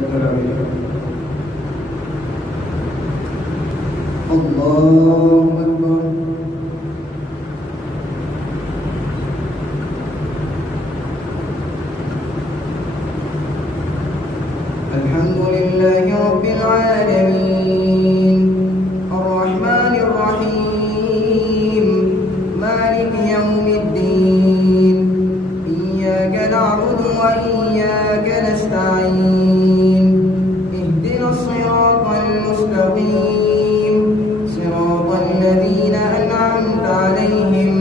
التراويح. الله أكبر. الحمد لله رب العالمين الرحمن الرحيم مالك يوم الدين إياك نعبد وإياك نستعين اهدنا الصراط المستقيم صراط الذين أنعمت عليهم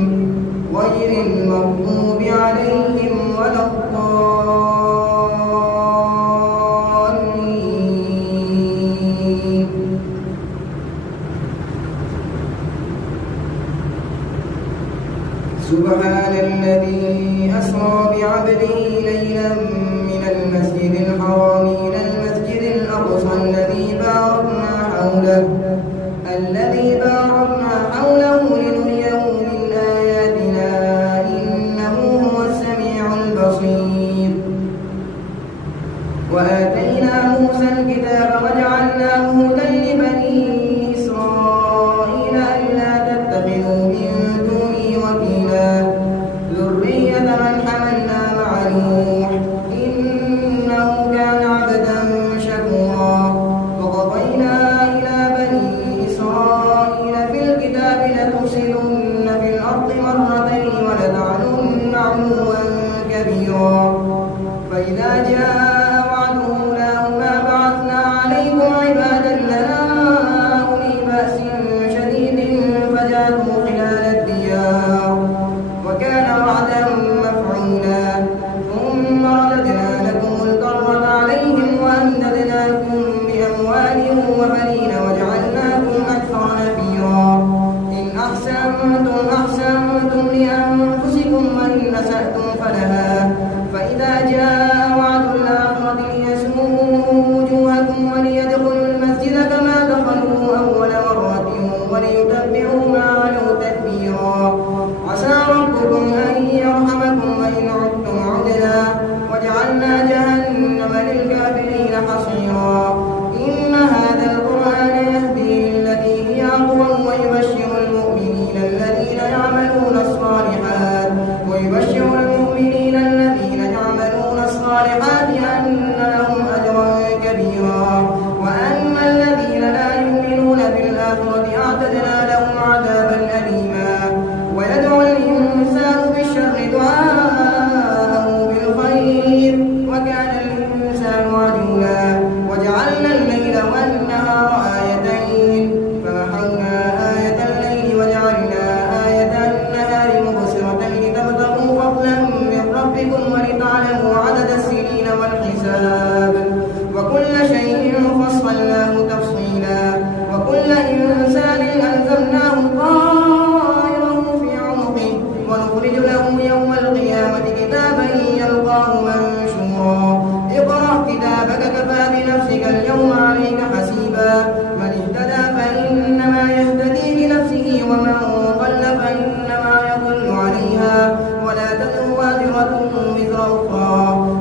غير المغضوب عليهم ولا الضالين. سبحان الذي أسرى بعبده ليلا من المسجد الحرام إلى المسجد الأقصى الذي باركنا حوله لنريه من آياتنا إنه هو السميع البصير. وآتينا موسى الكتاب وجعلناه هدى لبني إسرائيل ألا تتخذوا من دوني وكيلا ذرية من حملنا مع نوح إنه كان عبدا شكورا. وقضينا إلى بني إسرائيل في الكتاب لتفسدن في الأرض مرتين ولتعلن علوا كبيرا. فإذا جاء وعد أولاهما بعثنا عليكم عبادا لنا أولي بأس شديد فجاسوا خلال الديار وكان وعدا مفعولا. ثم رددنا لكم الكرة عليهم وأمددناكم بأموال وبنين وجعلناكم أكثر نفيرا. إن أحسنتم لأنفسكم وإن أسأتم فلها. فإذا جاء وعد الآخرة ليسوءوا وجوهكم وليدخلوا المسجد كما دخلوه أول مرة وليتبعوا ما علوا تتبيرا. عسى ربكم أن يرحمكم وإن عدتم عدنا وجعلنا جهنم للكافرين حصيرا. إن هذا القرآن يهدي للتي هي أقوم ويبشر المؤمنين الذين يعملون الصالحات أن لهم أجرا كبيرا. وأما الذين لا يؤمنون بالآخرة أعتدنا لهم عذابا أليما. ويدعو الإنسان بالشر دعاءه بالخير وكان الإنسان عجولا. وجعلنا الليل والنهار آيتين فمحونا آية الليل وجعلنا آية النهار مبصرة لتبتغوا فضلا من ربكم ولتعلموا عدد السنين والحساب وكل شيء فصلناه تفصيلا. وكل إنسان ألزمناه طائره في عنقه ونخرج له يوم القيامة كتابا يلقاه منشورا. اقرأ كتابك كفى بنفسك اليوم عليك حسيبا. من اهتدى فإنما يهتدي لنفسه ومن ضل فإنما يضل عليها ولا تزر وازرة وزر أخرى.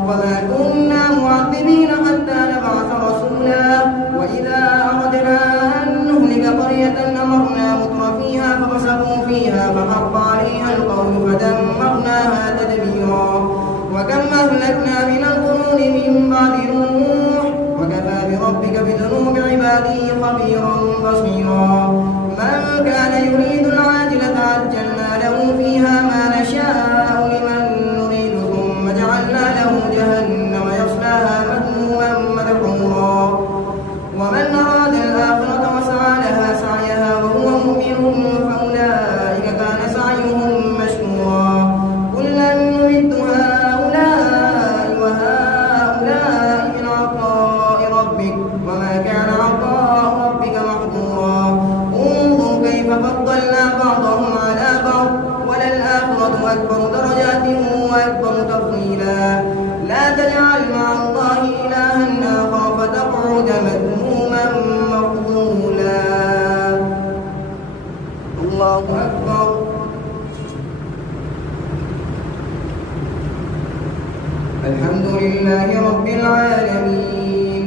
وما كنا معذبين حتى نبعث رسولا. وإذا أردنا أن نهلك قرية أمرنا مترفيها ففسقوا فيها فحق عليها القول فدمرناها تدميرا. وكم أهلكنا من القرون من بعد نوح وكفى بربك بذنوب عباده خبيرا بصيرا. من كان يريد العاجلة عجلنا له فيها ما نشاء لمن نريد ثم جعلنا له جهنم يصلاها مذموما مدحورا. ومن أراد الآخرة وسعى لها سعيها وهو مؤمن فأولئك كان سعيهم مشكورا. كلا نمد هؤلاء وهؤلاء من عطاء ربك وما كان عطاء ربك محظورا. انظر كيف فضلنا بعضهم على بعض وللآخرة أكبر درجات وأكبر تفضيلا. لا تجعل مع الله إلها آخر فتقعد مذموما مخذولا. الله أكبر. الحمد لله رب العالمين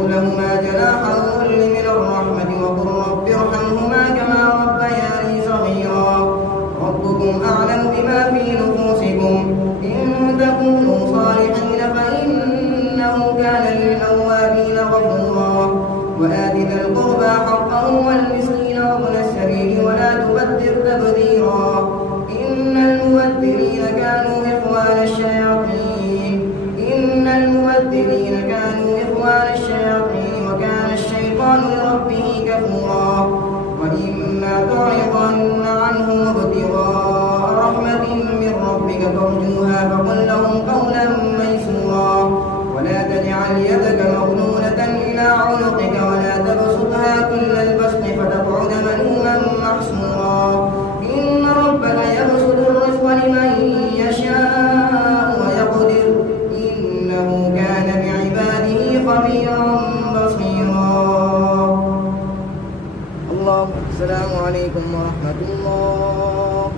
واخفض لهما جناح الذل من الرحمة وقل رب ارحمهما كما ربياني صغيرا ربكم أعلم بما في نفوسكم إن تكونوا صالحين فإنه كان للأوابين غفورا وآت ذا القربى حقه والمسكين وابن السبيل ولا تبذر تبذيرا إن المبذرين كانوا إخوان الشياطين وكان الشيطان لربه كفورا وإما تعرضن عنهم ابتغاء رحمة من ربك ترجوها فقل لهم قولا ميسورا ولا تجعل يدك مغلولة إلى عنقك ولا تبسطها كل البسط فتقعد ملوما محسورا إن ربك يبسط الرزق لمن يشاء ويقدر إنه كان بعباده خبيرا بصيرا. الله. السلام عليكم ورحمة الله.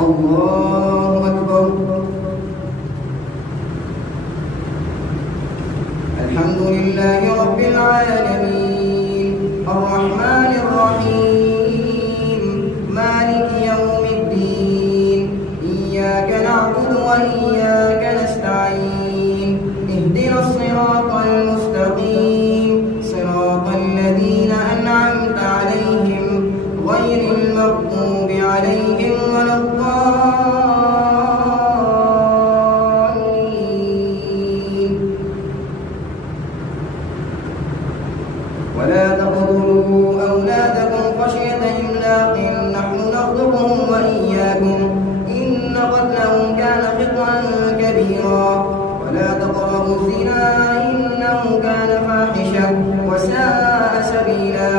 الله أكبر. الحمد لله رب العالمين الرحمن الرحيم مالك يوم الدين إياك نعبد وإياك نستعين اهدنا الصراط المستقيم صراط الذين أنعمت عليهم غير المغضوب عليهم ولا الضالين. ولا تقتلوا أولادكم خشية إملاق نحن نرزقهم وإياكم إن قتلهم كان خطأ كبيرا ولا تقربوا الزنا إنه كان فاحشة وساء سبيلا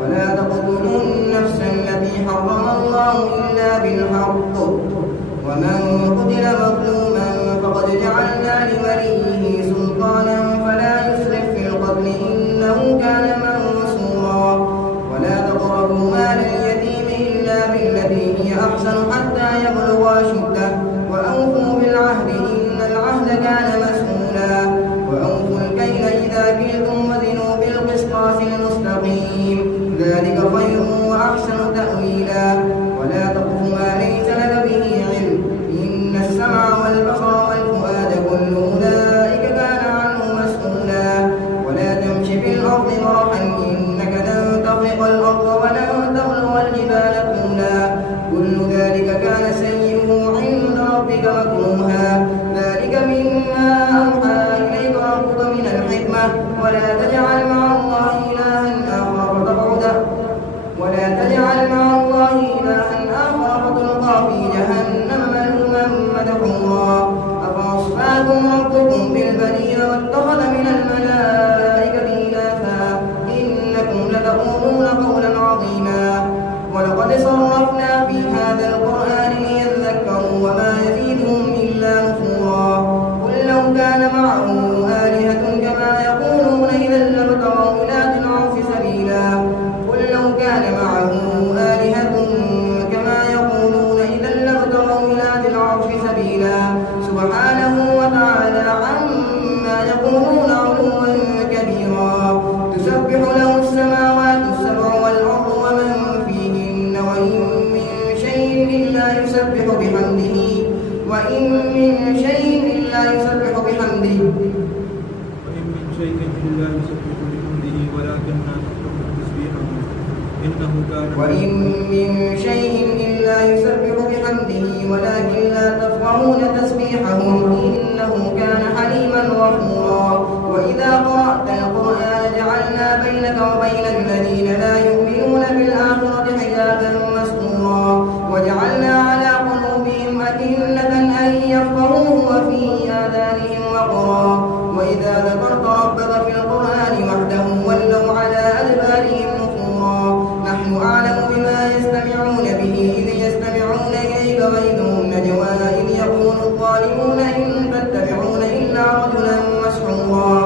ولا تقتلوا النفس التي حرم الله إلا بالحق ومن قتل مظلوما فقد جعلنا لوليه سلطانا فلا يسرف في القتل إنه كان منصورا ولا تقربوا مال اليتيم إلا بالتي هي أحسن حتى يبلغ أشده وأوفوا بالعهد إن العهد كان مسؤولا وأوفوا الكيل إذا كلتم وزنوا بالقسطاس المستقيم ذلك خير وأحسن تأويلا ولا تقف ما ليس لك به علم إن السمع والبصر والفؤاد كل أولئك كان عنه مسؤولا ولا تمش في الأرض مرحا إنك لن تخرق الأرض ولن تبلغ الجبال طولا كل ذلك كان سيئه عند ربك مكروها ذلك مما أوحى إليك ربك من الحكمة ولا تجعل مع الله إلها آخر فتلقى في جهنم ملوما مدحورا أفأصفاكم ربكم بالبنين واتخذ من الملائكة إناثا إنكم لتقولون قولا عظيما ولقد صرفنا في هذا القرآن ليذكروا وما يزيدهم إلا نفورا قل لو كان معه آلهة كما يقولون إذا لابتغوا إلى ذي العرش سبيلا قل لو كان معه آلهة كما يقولون إذا لابتغوا إلى ذي العرش سبيلا سبحانه وتعالى عما يقولون علوا كبيرا تسبح له السماوات السبع والأرض ومن فيهن وإن من شيء إلا يسبح بحمده وإن من شيء إلا يسبح بحمده ولكن لا تفقهون تسبيحهم إنه كان وإن من شيء إلا يسبح بحمده ولكن لا تفقهون تسبيحهم إنه كان حليما غفورا وإذا قرأت القرآن جعلنا بينك وبين الذين لا يؤمنون بالآخرة حجابا مستورا وجعلنا على قلوبهم أكنة أن يفقهوه وفي آذانهم وقرا وإذا ذكرت ربك في القرآن وحده ولوا على أدبارهم نفورا نحن أعلم بما يستمعون به إذ يستمعون إليك وإذ هم نجوى إذ يقول الظالمون إن تتبعون إلا رجلا مسحورا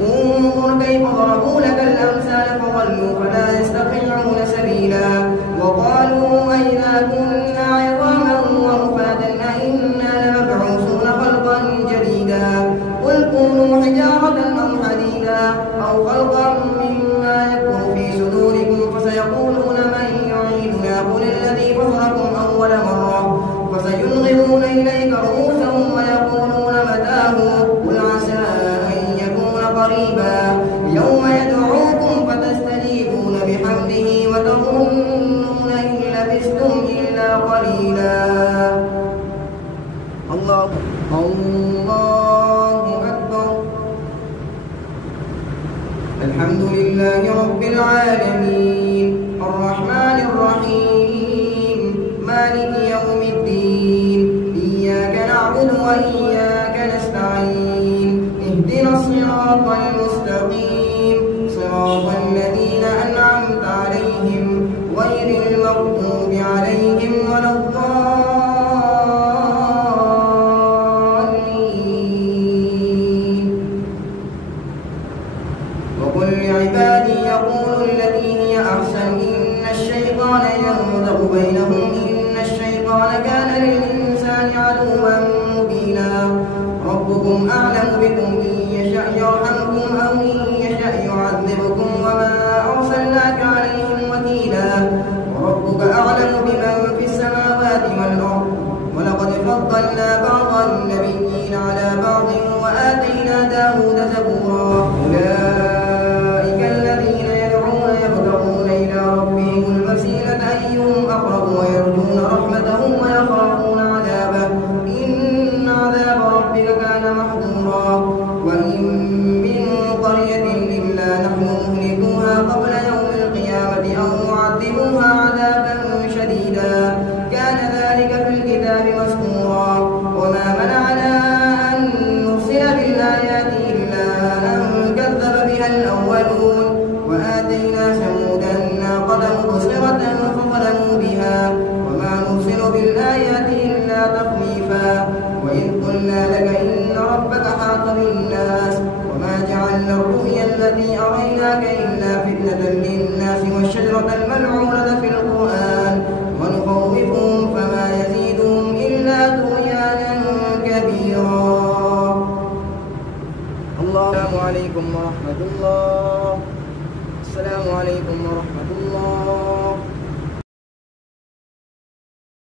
انظر كيف ضربوا لك الأمثال فضلوا فلا يستطيعون سبيلا وقالوا أئذا كنا عظاما ورفاتا أئنا لمبعوثون خلقا جديدا إليك رؤوسهم ويقولون متاه قل عسى أن يكون قريبا يوم يدعوكم فتستجيبون بحمده وتظنون إن لبثتم إلا قليلا. الله أكبر. الحمد لله رب العالمين الرحمن الرحيم مالك يوم الدين إياك نعبد وإياك نستعين اهدنا الصراط المستقيم صراط الذين أنعمت عليهم غير المغضوب عليهم ولا الضالين. وقل لعبادي يقولوا التي هي أحسن إن الشيطان ينزغ بينهم إن الشيطان كان للإنسان عدوا مبينا. ربكم أعلم بكم إن يشأ يرحمكم أو إن يشأ يعذبكم وما أرسلناك عليهم وكيلا. وربك أعلم بمن في السماوات والأرض ولقد فضلنا بعض النبيين على بعض وآتينا داود زبورا. أولئك الذين يدعون يبتغون إلى ربهم الوسيلة أيهم أقرب ويرجون رحمته ويخافون عذابه إن عذاب ربك كان محظورا. وإن من قرية إلا نحن مهلكوها قبل يوم القيامة أو معذبوها عذابا شديدا كان ذلك في الكتاب مسطورا. وما منعنا أن نرسل بالآيات إلا أن كذب بها الأولون وآتينا ثمود الناقة مبصرة فظلموا بها وما نرسل بالآيات إلا تخويفا. وإذ قلنا لك إن ربك حاط بالناس وما جعلنا الرؤيا التي أريناك إلا فتنة للناس والشجرة الملعونة في القرآن ونخوفهم فما يزيدهم إلا طغيانا كبيرا. السلام عليكم ورحمة الله. السلام عليكم ورحمة الله.